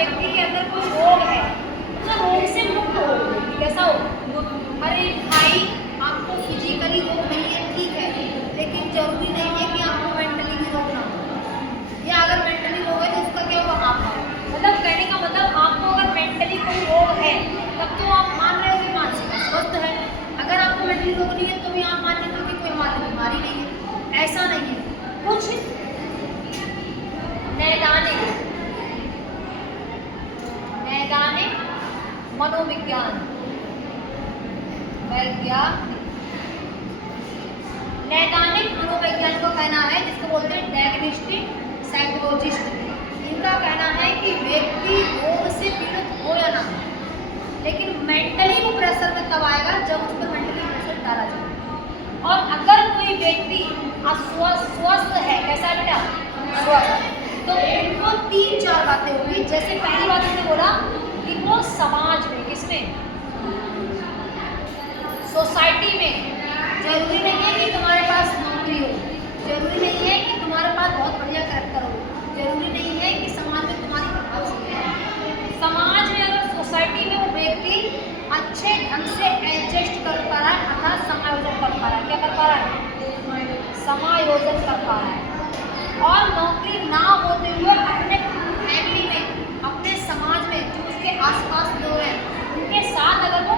व्यक्ति के अंदर कोई रोग है तो रोग से मुक्त हो व्यक्ति, कैसा हो? अरे भाई आपको फिजिकली रोग नहीं है ठीक है, लेकिन जरूरी नहीं है कि आपको मेंटली भी रोग ना हो। या अगर मेंटली रोग है तो उसका क्या होगा? आपका मतलब कहने का मतलब आपको अगर मेंटली कोई रोग है तब तो आप मान रहे हो कि मानसिक स्वस्थ है। अगर आपको मेंटली रोग नहीं है तो भी आप मान रहे हो कि कोई हमारी बीमारी नहीं है। ऐसा नहीं है। कुछ नैदानिक मनोविज्ञान नैदानिक मनोवैज्ञान का कहना है, जिसको बोलते हैं डायग्नोस्टिक साइकोलॉजिस्ट, इनका कहना है कि व्यक्ति रोग से पीड़ित हो या ना, लेकिन मेंटली वो प्रेशर में तब आएगा जब उस पर मेंटली प्रेशर डाला जाए। और अगर कोई व्यक्ति अस्वस्थ है, कैसा है बेटा? स्वस्थ, तो इनको 3-4 बातें होगी। जैसे पहली बात हमने बोला कि वो समाज में, किसमें? सोसाइटी में। जरूरी नहीं है कि तुम्हारे पास नौकरी हो, जरूरी नहीं है कि तुम्हारे पास बहुत बढ़िया कैरेक्टर हो, जरूरी नहीं है कि समाज में तुम्हारी प्रभावशीलता है। समाज में अगर सोसाइटी में वो व्यक्ति अच्छे ढंग से एडजस्ट कर पा रहा है, अर्थात समायोजन कर पा रहा है। क्या कर पा रहा है? समायोजन कर पा रहा है। और नौकरी ना होते हुए अपने फैमिली में, अपने समाज में, जो उसके आसपास लोग हैं उनके साथ अगर वो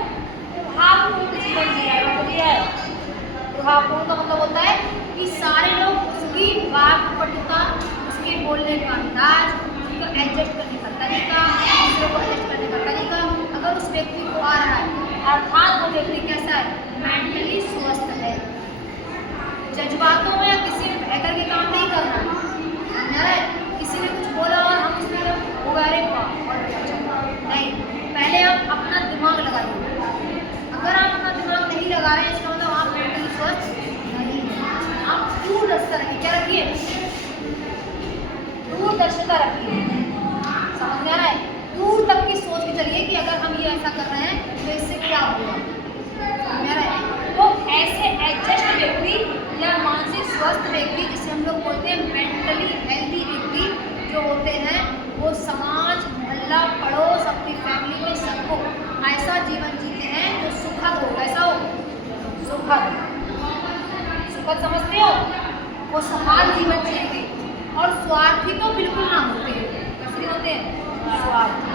प्रभावपूर्ण जीवन जी रहा है, जी रहा है। प्रभावपूर्ण का मतलब होता है कि सारे लोग उसकी वाक्पटुता, उसके बोलने का अंदाज, उसको एडजस्ट करने का तरीका, दूसरे को एडजस्ट करने का तरीका अगर उस व्यक्ति को आ रहा है, अर्थात वो व्यक्ति कैसा है? मेंटली स्वस्थ है। जज्बातों में या किसी में बह करके काम नहीं करना है। समझा रहा है? किसी ने कुछ बोला और हम उसमें उगारे नहीं, पहले आप अपना दिमाग लगाइए। अगर आप अपना दिमाग नहीं लगा रहे हैं इसका मतलब आप मेंटली स्वस्थ नहीं है। आप दूरदर्शिता रखिए। क्या रखिए? दूरदर्शिता रखिए। समझ में आ रहा है? दूर तक की सोच के चलिए कि अगर हम ये ऐसा कर रहे हैं तो इससे क्या होगा। समझ में आ रहा है? तो ऐसे एडजस्ट व्यक्ति या मानसिक स्वस्थ व्यक्ति, जिसे हम लोग बोलते हैं मेंटली हेल्दी व्यक्ति जो होते हैं, वो समाज, मोहल्ला, पड़ोस, अपनी फैमिली में सबको ऐसा जीवन जीते हैं जो सुखद हो। कैसा हो? सुखद। सुखद समझते हो? वो सफल जीवन जिएंगे। और स्वार्थी तो बिल्कुल ना होते हैं। कैसे होते हैं? स्वार्थी।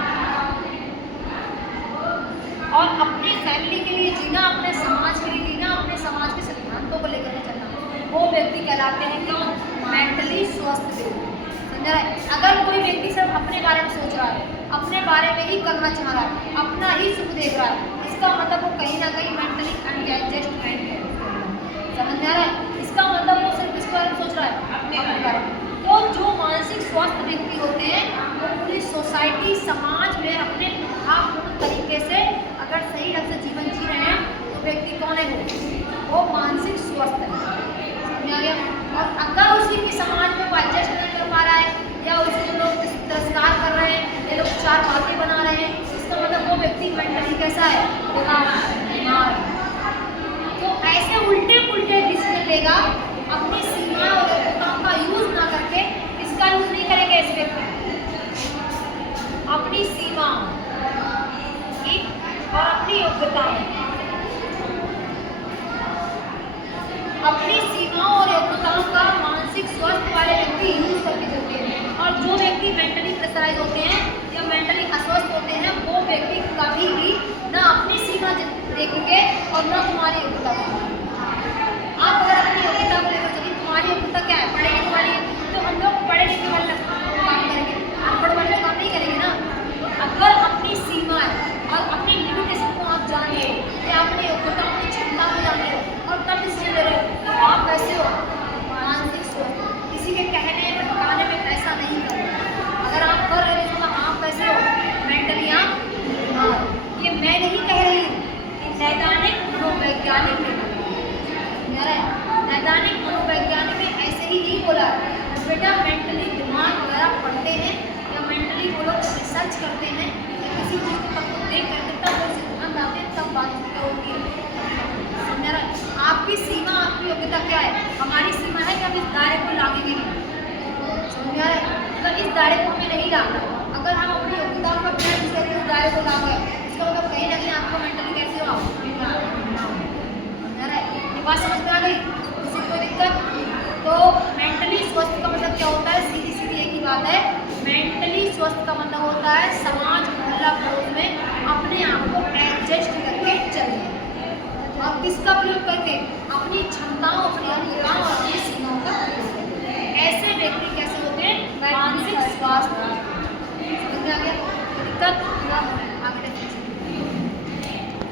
और अपनी फैमिली के लिए जीना, अपने समाज के लिए जीना, अपने समाज के सिद्धांतों को लेकर चलना, वो व्यक्ति कहलाते हैं कौन? मेंटली स्वस्थ व्यक्ति। समझ रहा है? अगर कोई व्यक्ति सिर्फ अपने बारे में सोच रहा है, अपने बारे में ही करना चाह रहा है, अपना ही सुख देख रहा है, इसका मतलब वो कहीं ना कहीं मेंटली अनएडजस्टमेंट है। समझ में आ रहा है? इसका मतलब वो सिर्फ किसके बारे में सोच रहा है? अपने बारे में। तो जो मानसिक स्वस्थ व्यक्ति होते हैं वो पूरी सोसाइटी, समाज में अपने भावपूर्ण तरीके से अगर सही ढंग से जीवन जी रहे हैं तो व्यक्ति कौन है? वो मानसिक स्वस्थ है। समझ आ गया? और अगर उसी की समाज में वो एडजस्ट नहीं कर पा रहा है या उसे लोग तिरस्कार कर रहे हैं, ये लोग 4 बातें बना रहे हैं, इसका मतलब वो व्यक्ति मेंटली कैसा है? बीमार। तो ऐसे उल्टे पुल्टे डिसीजन लेगा, अपनी सीमा और योग्यताओं का यूज ना करके, इसका यूज नहीं करेंगे इस व्यक्ति, अपनी सीमा और अपनी योग्यताओं, अपनी सीमाओं और योग्यताओं का मानसिक स्वस्थ वाले व्यक्ति यूज करके चलते हैं। और जो व्यक्ति मेंटली प्रेशराइज होते हैं या मेंटली अस्वस्थ होते हैं, वो व्यक्ति कभी भी ना अपनी सीमा देखेंगे और ना तुम्हारी योग्यता को। आप अगर अपनी योग्यता को लेकर चलिए, तुम्हारी योग्यता क्या है? पढ़े लिखे वाली है, तो हम लोग पढ़े लिखे वाले काम करेंगे, अनपढ़ वाले काम नहीं करेंगे ना। तो अगर अपनी सीमा है और अपनी लिमिटेशन को आप जाने या अपनी योग्यता, अपनी क्षमता को जाने और तब डिसीजन ले रहे हो, तो आप कैसे हो? मानसिक स्वस्थ। किसी के कहने में, बताने में ऐसा नहीं करना। अगर आप कर रहे हो तो आप कैसे हो? मेंटली आप बीमार। ये मैं नहीं कह रही हूँ, ये नैदानिक मनोवैज्ञानिक ने नैदानिक मनोवैज्ञानिक ने ऐसे ही नहीं बोला। बेटा मेंटली दिमाग वगैरह पढ़ते हैं या मेंटली वो लोग रिसर्च करते हैं या किसी चीज़ को तब देख करके तब वो सिद्धांत आते हैं, तब बात होती है। समझ रहा है? आपकी सीमा, आपकी योग्यता क्या है? हमारी सीमा है कि हम इस दायरे को लागेंगे नहीं। समझ रहा है? अगर इस दायरे को हमें नहीं लाना, अगर हम अपनी दाम का बिना यूज करके उस दायरे को लाभ है, इसका मतलब कहीं ना कहीं आपको मेंटली कैसे हो ये बात समझ में आ गई? किसी को दिक्कत? तो मेंटली स्वस्थ का मतलब क्या होता है? सीधी सीधी एक ही बात है, मेंटली स्वस्थ का मतलब होता है समाज मोहल्ला पड़ोस में अपने आप को एडजस्ट करके चलना। और किसका प्रयोग करके? अपनी क्षमताओं, अपनी अनुकूलताओं और अपनी सीमाओं का प्रयोग करके। ऐसे व्यक्ति कैसे होते हैं? मानसिक स्वास्थ्य। समझ में आ गया? दिक्कत